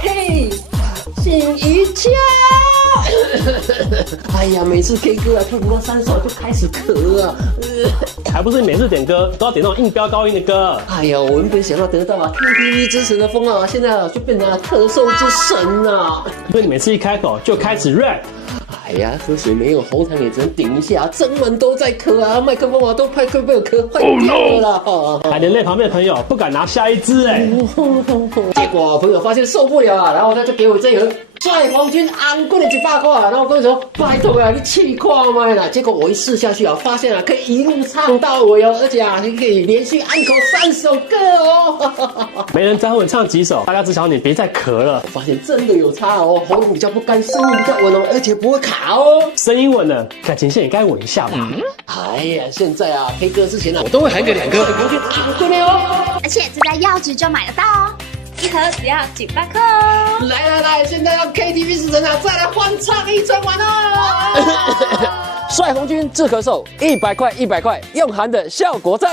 嘿，醒一觉。哎呀，每次 K 歌啊，唱不到3首就开始咳啊。还不是你每次点歌都要点那种硬飙高音的歌。哎呀，我原本想要得到KTV 之神的风啊，现在就变成了咳嗽之神啊。因为你每次一开口就开始 rap。哎呀，喝水没有，喉糖也只能顶一下，整晚都在咳啊，麦克风啊都快被我咳坏掉了。还连累旁边的朋友不敢拿下一支哎。结果朋友发现受不了啊，然后他就给我这一盒帅黄金昂贵的100块，然后跟我说拜托啊，你气矿麦啦。结果我一试下去啊，发现啊可以一路唱到尾哦，而且啊你可以连续安口3首歌哦。没人在乎你唱几首，大家只想你别再咳了。发现真的有差哦，喉咙比较不干，声音比较稳哦，而且不会卡哦。声音稳了，感情线也该稳一下吧。哎呀，现在啊 K 歌之前啊，我都会喊个2个黄金昂贵的哦。而且这在药局就买得到哦，一盒只要900块哦。来，现在要 KTV 之神啊，再来欢唱一整晚哦。帅红军治咳嗽，100块，用喊的效果赞。